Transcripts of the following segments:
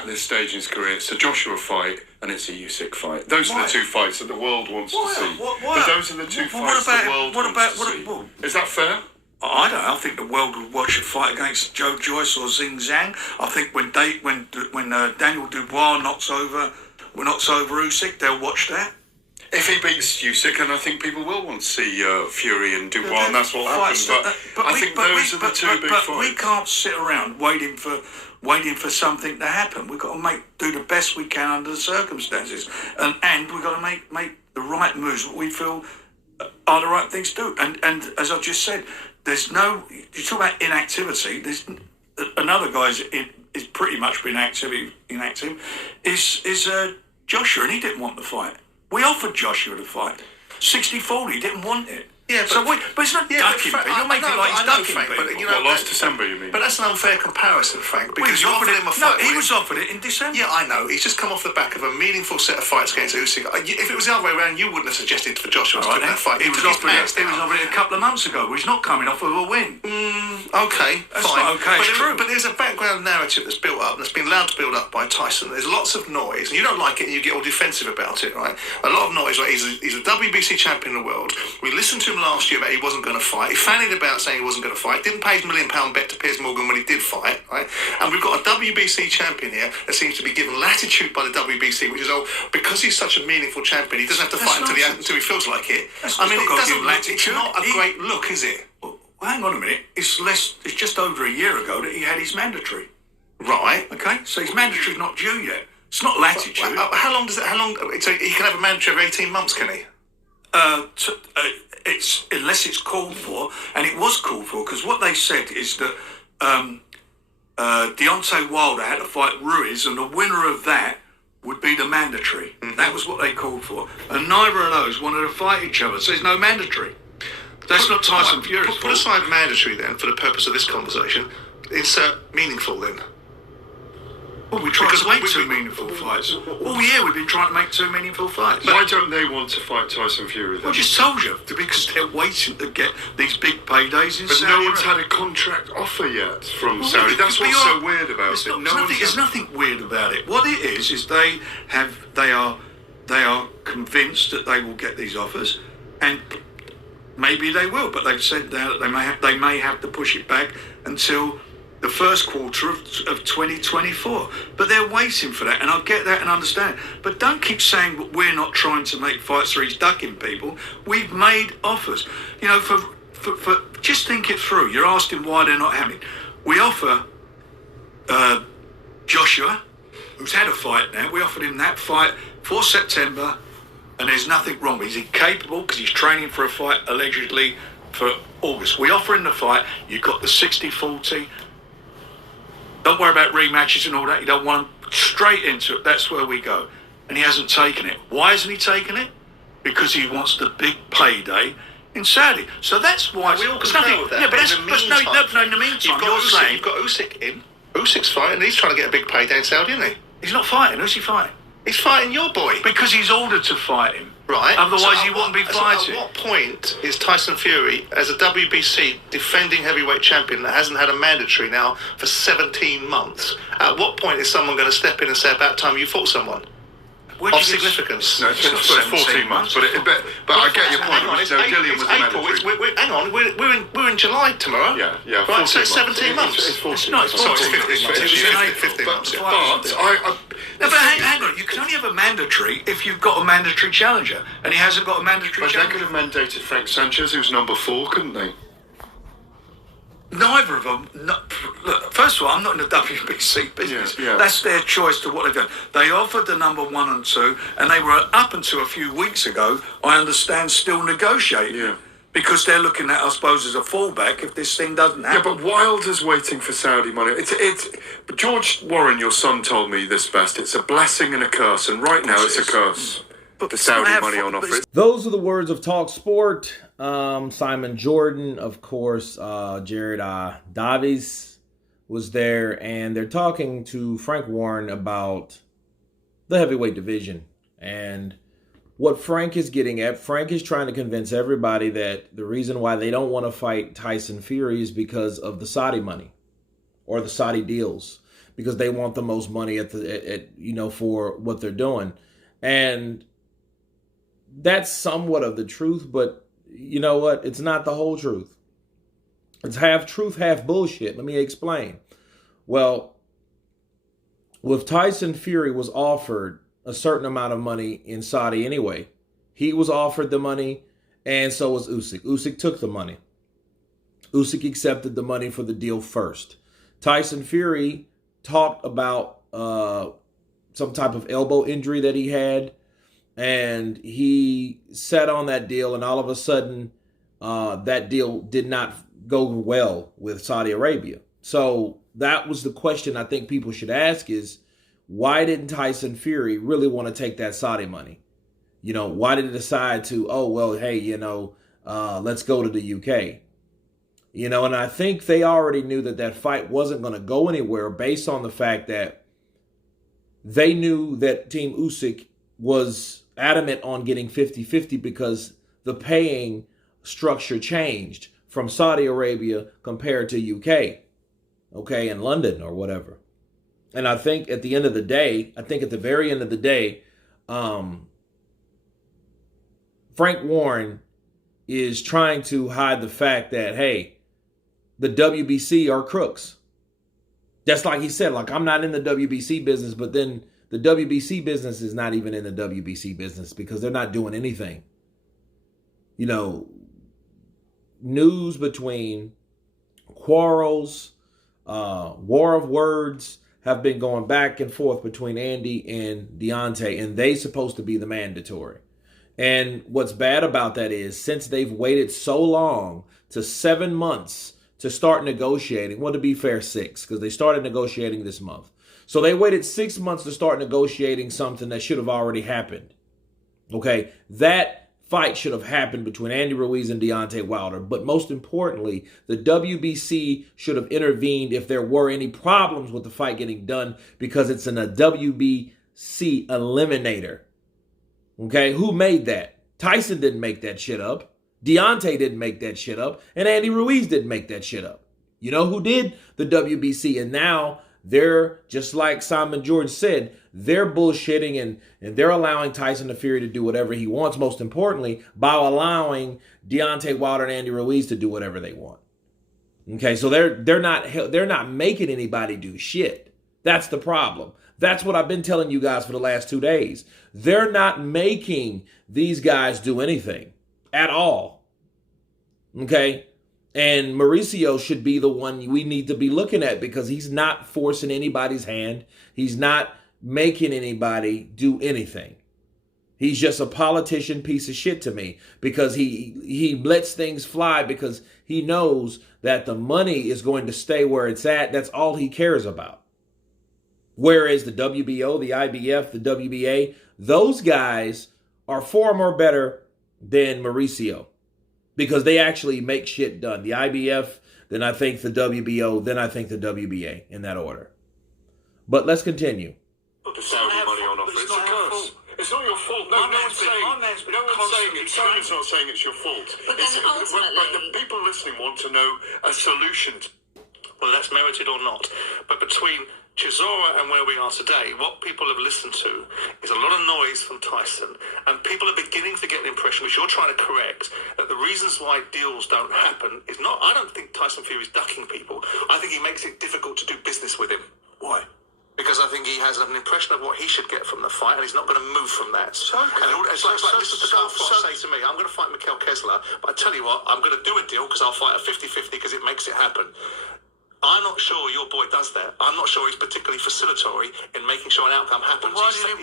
at this stage in his career. It's a Joshua fight and it's a Usyk fight. Those are the two fights that the world wants to see. But those are the two fights the world wants to see. Is that fair? I don't know. I think the world would watch a fight against Joe Joyce or Xing Zhang. I think when Daniel Dubois knocks over Usyk, they'll watch that. If he beats Usyk, and I think people will want to see Fury and Dubois, and that's what happens. But I think those are the two big fights. But we can't sit around waiting for something to happen. We've got to do the best we can under the circumstances, and we've got to make the right moves. What we feel are the right things to do. And as I just said, there's no. You talk about inactivity. There's another guy's is pretty much been inactive. Is Joshua, and he didn't want the fight. We offered Joshua the fight. 60-40, he didn't want it. Yeah, but it's not ducking people. You're making it like he's ducking people. But, you know, last December, you mean? But that's an unfair comparison, Frank, because you offered him a fight. No, he was offered it in December. Yeah, I know. He's just come off the back of a meaningful set of fights against Usyk. If it was the other way around, you wouldn't have suggested for Joshua to do that fight. He was offered it a couple of months ago. He's not coming off of a win. Okay, that's fine. Not okay, it's true. But there's a background narrative that's built up, and that's been allowed to build up by Tyson. There's lots of noise, and you don't like it, and you get all defensive about it, right? A lot of noise, right? He's a WBC champion of the world. We listened to him last year about he wasn't going to fight. He fannied about saying he wasn't going to fight. Didn't pay his £1 million bet to Piers Morgan when he did fight, right? And we've got a WBC champion here that seems to be given latitude by the WBC, which is, because he's such a meaningful champion, he doesn't have to fight until he feels like it. I mean, it's not a great look, is it? Well, hang on a minute. It's just over a year ago that he had his mandatory. Right. Okay. So his mandatory's not due yet. It's not latitude. How long? So he can have a mandatory of 18 months, can he? It's unless it's called for, and it was called for, because what they said is that Deontay Wilder had to fight Ruiz, and the winner of that would be the mandatory. Mm-hmm. That was what they called for, and neither of those wanted to fight each other. So there's no mandatory. That's not Tyson Fury's fault. Put aside mandatory then, for the purpose of this conversation. Insert meaningful then. Well, we tried to make two meaningful fights. All year we've been trying to make two meaningful fights. Why don't they want to fight Tyson Fury then? I just told you, because they're waiting to get these big paydays in Saudi. But no one's had a contract offer yet from Saudi. That's what's so weird about it. There's nothing weird about it. What it is they are convinced that they will get these offers, and maybe they will. But they've said now that they may have to push it back until the first quarter of 2024. But they're waiting for that, and I get that and understand. But don't keep saying that we're not trying to make fights or he's ducking people. We've made offers. You know, for just think it through. You're asking why they're not having. We offer Joshua, who's had a fight now, we offered him that fight for September, and there's nothing wrong. He's incapable because he's training for a fight allegedly for August. We offer him the fight. You've got the 60-40. Don't worry about rematches and all that. You don't want him straight into it. That's where we go. And he hasn't taken it. Why hasn't he taken it? Because he wants the big payday in Saudi. So that's why. We all know that. Yeah, but in the meantime, you're saying you've got Usyk in. Usyk's fighting, and he's trying to get a big payday in Saudi, isn't he? He's not fighting. Who's he fighting? He's fighting your boy. Because he's ordered to fight him. Right. Otherwise, he wouldn't be fighting. At what point is Tyson Fury, as a WBC defending heavyweight champion that hasn't had a mandatory now for 17 months, at what point is someone going to step in and say, about time you fought someone? Of significance. No, it's 14 months, but I get your point. Dillian was mandatory. Hang on, we're in July tomorrow. Yeah. Right, so it's 17 months. It's 14 months. Sorry, it's 15 months. It's 15 months. But hang on, you can only have a mandatory if you've got a mandatory challenger, and he hasn't got a mandatory challenger. But they could have mandated Frank Sanchez, who's number 4, couldn't they? Neither of them. Look, first of all, I'm not in the WBC business. Yeah. That's their choice to what they've done. They offered the number 1 and 2, and they were, up until a few weeks ago, I understand, still negotiating. Yeah. Because they're looking at, I suppose, as a fallback if this thing doesn't happen. Yeah, but Wilder's waiting for Saudi money. But George Warren, your son, told me this best. It's a blessing and a curse, and right now it's a curse. The Saudi money on offer. Those are the words of Talk Sport. Simon Jordan, of course, Jared Davies was there, and they're talking to Frank Warren about the heavyweight division and what Frank is getting at. Frank is trying to convince everybody that the reason why they don't want to fight Tyson Fury is because of the Saudi money or the Saudi deals. because they want the most money for what they're doing. And that's somewhat of the truth, but you know what? It's not the whole truth. It's half truth, half bullshit. Let me explain. Well, with Tyson Fury was offered a certain amount of money in Saudi anyway. He was offered the money, and so was Usyk. Usyk took the money. Usyk accepted the money for the deal first. Tyson Fury talked about some type of elbow injury that he had, and he sat on that deal, and all of a sudden, that deal did not go well with Saudi Arabia. So that was the question I think people should ask is, why didn't Tyson Fury really want to take that Saudi money? Why did he decide to, let's go to the UK? And I think they already knew that fight wasn't going to go anywhere based on the fact that they knew that Team Usyk was adamant on getting 50-50 because the paying structure changed from Saudi Arabia compared to UK, and London or whatever. And I think at the very end of the day, Frank Warren is trying to hide the fact that, hey, the WBC are crooks. Just like he said, I'm not in the WBC business, but then the WBC business is not even in the WBC business because they're not doing anything. News between quarrels, war of words have been going back and forth between Andy and Deontay, and they supposed to be the mandatory. And what's bad about that is since they've waited so long to 7 months to start negotiating, well, to be fair, 6, because they started negotiating this month. So they waited 6 months to start negotiating something that should have already happened. Okay, that fight should have happened between Andy Ruiz and Deontay Wilder. But most importantly, the WBC should have intervened if there were any problems with the fight getting done because it's in a WBC eliminator. Okay, who made that? Tyson didn't make that shit up. Deontay didn't make that shit up. And Andy Ruiz didn't make that shit up. You know who did? The WBC. And now they're, just like Simon George said, they're bullshitting and they're allowing Tyson Fury to do whatever he wants, most importantly, by allowing Deontay Wilder and Andy Ruiz to do whatever they want. Okay, so they're not making anybody do shit. That's the problem. That's what I've been telling you guys for the last 2 days. They're not making these guys do anything at all. Okay? And Mauricio should be the one we need to be looking at because he's not forcing anybody's hand. He's not making anybody do anything. He's just a politician piece of shit to me because he lets things fly because he knows that the money is going to stay where it's at. That's all he cares about. Whereas the WBO, the IBF, the WBA, those guys are far more better than Mauricio because they actually make shit done. The IBF, then I think the WBO, then I think the WBA in that order. But let's continue. Put the Saudi money on offer. It's a curse. It's not your fault. No one's saying it. Simon's not saying it's your fault. But the people listening want to know a solution. Whether that's merited or not. But between Chisora and where we are today, what people have listened to is a lot of noise from Tyson, and people are beginning to get the impression, which you're trying to correct, that the reasons why deals don't happen is not, I don't think Tyson Fury is ducking people. I think he makes it difficult to do business with him. Why? Because I think he has an impression of what he should get from the fight, and he's not going to move from that. This is the guy say to me, I'm going to fight Mikkel Kessler, but I tell you what, I'm going to do a deal because I'll fight a 50-50 because it makes it happen. I'm not sure your boy does that. I'm not sure he's particularly facilitatory in making sure an outcome happens. Why did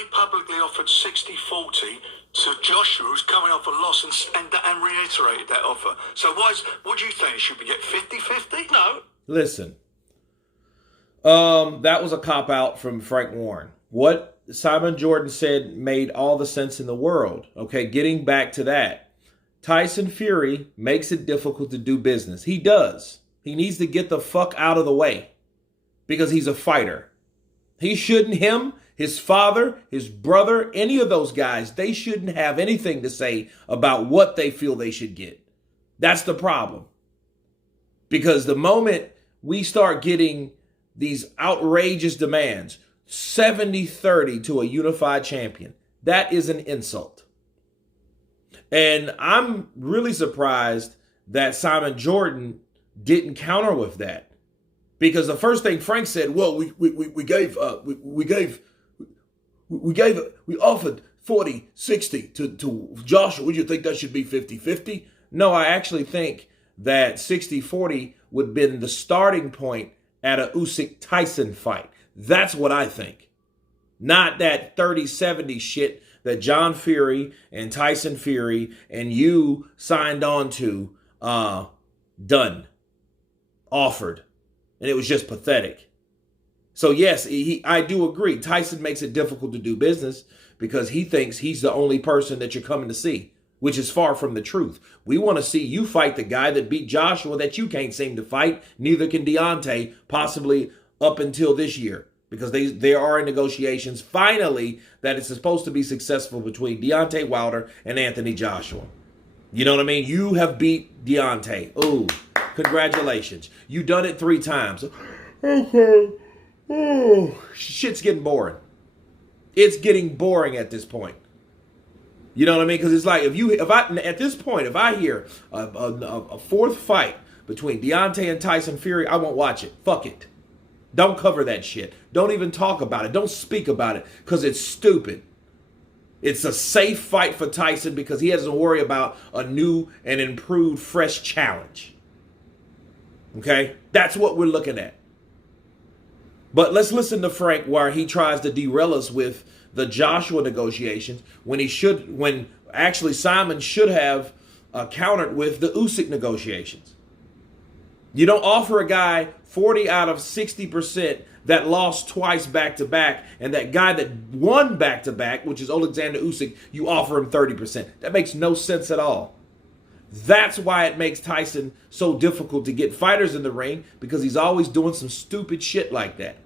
he publicly offered 60-40 to Joshua, who's coming off a loss, and reiterated that offer? So what do you think? Should we get 50-50? No. Listen, that was a cop-out from Frank Warren. What Simon Jordan said made all the sense in the world. Okay, getting back to that. Tyson Fury makes it difficult to do business. He does. He needs to get the fuck out of the way because he's a fighter. He shouldn't, his father, his brother, any of those guys, they shouldn't have anything to say about what they feel they should get. That's the problem. Because the moment we start getting these outrageous demands, 70-30 to a unified champion. That is an insult. And I'm really surprised that Simon Jordan didn't counter with that. Because the first thing Frank said, well, we offered 40-60 to Joshua. Would you think that should be 50-50? No, I actually think that 60-40 would have been the starting point at a Usyk-Tyson fight. That's what I think. Not that 30-70 shit that John Fury and Tyson Fury and you signed on to, done, offered. And it was just pathetic. So yes, I do agree. Tyson makes it difficult to do business because he thinks he's the only person that you're coming to see, which is far from the truth. We want to see you fight the guy that beat Joshua that you can't seem to fight. Neither can Deontay, possibly up until this year, because they are in negotiations finally that it's supposed to be successful between Deontay Wilder and Anthony Joshua. You know what I mean? You have beat Deontay. Ooh, congratulations. You done it 3 times. Okay. Oh, shit's getting boring. It's getting boring at this point. You know what I mean? Because it's like at this point, if I hear a fourth fight between Deontay and Tyson Fury, I won't watch it. Fuck it. Don't cover that shit. Don't even talk about it. Don't speak about it because it's stupid. It's a safe fight for Tyson because he doesn't worry about a new and improved, fresh challenge. Okay? That's what we're looking at. But let's listen to Frank where he tries to derail us with the Joshua negotiations when actually Simon should have countered with the Usyk negotiations. You don't offer a guy 40 out of 60% that lost twice back-to-back, and that guy that won back-to-back, which is Alexander Usyk, you offer him 30%. That makes no sense at all. That's why it makes Tyson so difficult to get fighters in the ring, because he's always doing some stupid shit like that.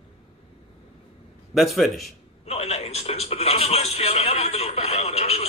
Let's finish. Not in that instance, but Joshua's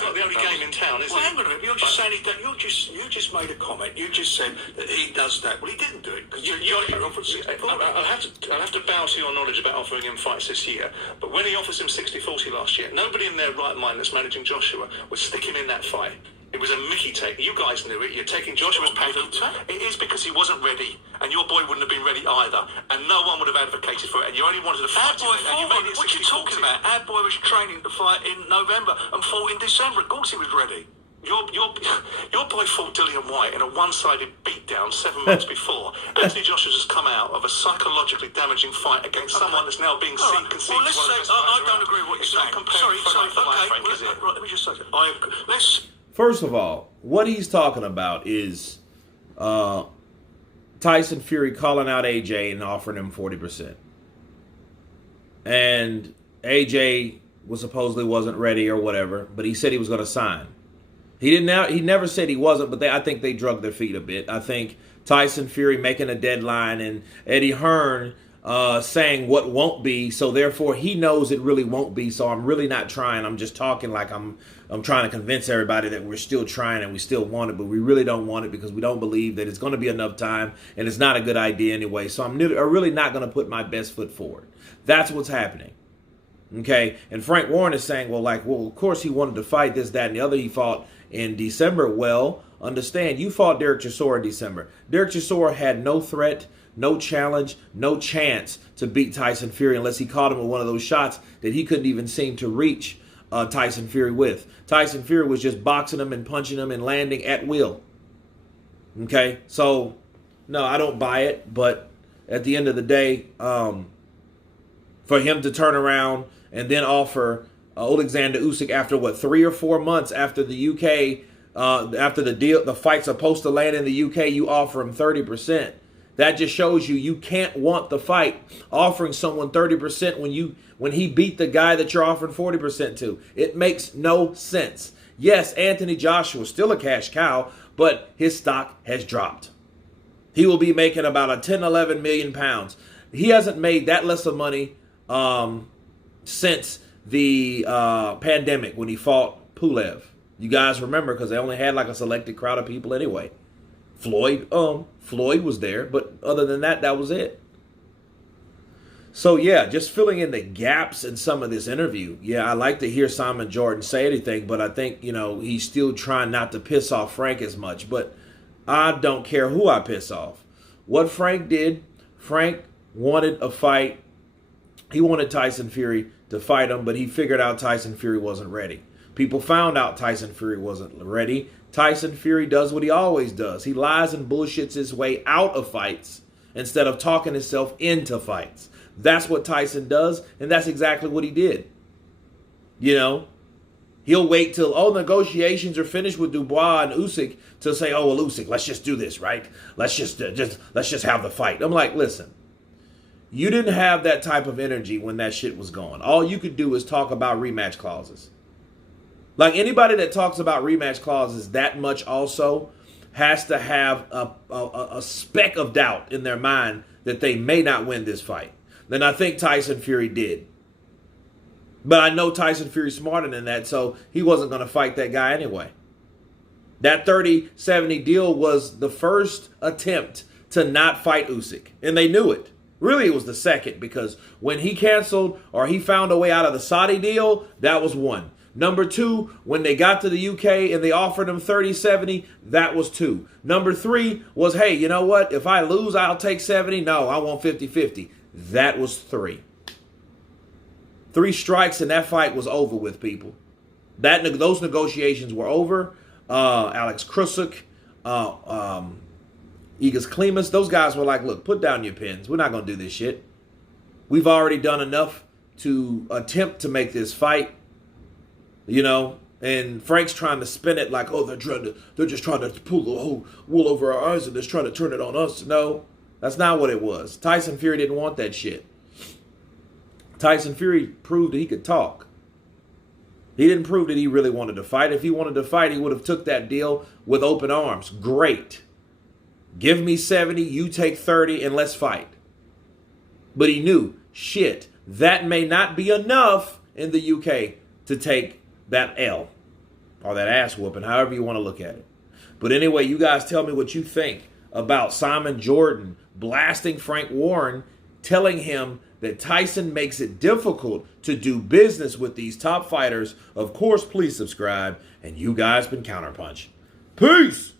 not the only game in town, is Well, it? hang on a minute. You're just saying you just made a comment. You just said that he does that. Well, he didn't do it because I'll have to bow to your knowledge about offering him fights this year, but when he offers him 60-40 last year, nobody in their right mind that's managing Joshua would stick him in that fight. It was a Mickey take. You guys knew it. You're taking Joshua's pattern. It is because he wasn't ready, and your boy wouldn't have been ready either, and no one would have advocated for it, and you only wanted to fight him, and you made it 60-40. What are you talking about? Our boy was training to fight in November and fought in December. Of course he was ready. Your boy fought Dillian White in a one-sided beatdown 7 months before. Anthony Joshua's just come out of a psychologically damaging fight against someone that's now being conceived. Well, let's say I don't agree with what you're saying. Right, let me just say that. First of all, what he's talking about is Tyson Fury calling out AJ and offering him 40%. And AJ supposedly wasn't ready or whatever, but he said he was going to sign. He never said he wasn't, but I think they drug their feet a bit. I think Tyson Fury making a deadline and Eddie Hearn saying what won't be, so therefore he knows it really won't be, so I'm really not trying. I'm just talking like I'm trying to convince everybody that we're still trying and we still want it, but we really don't want it because we don't believe that it's going to be enough time and it's not a good idea anyway, so I'm really not going to put my best foot forward. That's what's happening. Okay, and Frank Warren is saying, well, of course he wanted to fight this, that, and the other. He fought in December. Well, understand, you fought Derek Chisora in December. Derek Chisora had no threat, no challenge, no chance to beat Tyson Fury unless he caught him with one of those shots that he couldn't even seem to reach Tyson Fury with. Tyson Fury was just boxing him and punching him and landing at will. Okay, so no, I don't buy it, but at the end of the day, for him to turn around and then offer Alexander Usyk after 3 or 4 months after the UK, after the fight's supposed to land in the UK, you offer him 30%. That just shows you can't want the fight offering someone 30% when he beat the guy that you're offering 40% to. It makes no sense. Yes, Anthony Joshua is still a cash cow, but his stock has dropped. He will be making about a 10, 11 million pounds. He hasn't made that less of money since the pandemic when he fought Pulev. You guys remember, because they only had like a selected crowd of people anyway. Floyd was there, but other than that, that was it. So, yeah, just filling in the gaps in some of this interview. Yeah, I like to hear Simon Jordan say anything, but I think, he's still trying not to piss off Frank as much. But I don't care who I piss off. What Frank did, Frank wanted a fight. He wanted Tyson Fury to fight him, but he figured out Tyson Fury wasn't ready. People found out Tyson Fury wasn't ready. Tyson Fury does what he always does. He lies and bullshits his way out of fights instead of talking himself into fights. That's what Tyson does, and that's exactly what he did. He'll wait till negotiations are finished with Dubois and Usyk to say, well, Usyk, let's just do this, right? Let's just have the fight. I'm like, listen, you didn't have that type of energy when that shit was going. All you could do is talk about rematch clauses. Like, anybody that talks about rematch clauses that much also has to have a speck of doubt in their mind that they may not win this fight. Then I think Tyson Fury did. But I know Tyson Fury's smarter than that, so he wasn't going to fight that guy anyway. That 30-70 deal was the first attempt to not fight Usyk, and they knew it. Really, it was the second, because when he canceled or he found a way out of the Saudi deal, that was one. Number two, when they got to the UK and they offered him 30-70, that was two. Number three was, hey, you know what? If I lose, I'll take 70. No, I want 50-50. That was three. 3 strikes and that fight was over with, people. Those negotiations were over. Alex Krusuk, Igas Klimas, those guys were like, look, put down your pens. We're not going to do this shit. We've already done enough to attempt to make this fight. And Frank's trying to spin it like, they're just trying to pull the whole wool over our eyes and they're trying to turn it on us. No, that's not what it was. Tyson Fury didn't want that shit. Tyson Fury proved that he could talk. He didn't prove that he really wanted to fight. If he wanted to fight, he would have took that deal with open arms. Great. Give me 70, you take 30, and let's fight. But he knew, shit, that may not be enough in the UK to take that L or that ass whooping, however you want to look at it. But anyway, you guys tell me what you think about Simon Jordan blasting Frank Warren, telling him that Tyson makes it difficult to do business with these top fighters. Of course, please subscribe, and you guys been Counterpunch. Peace!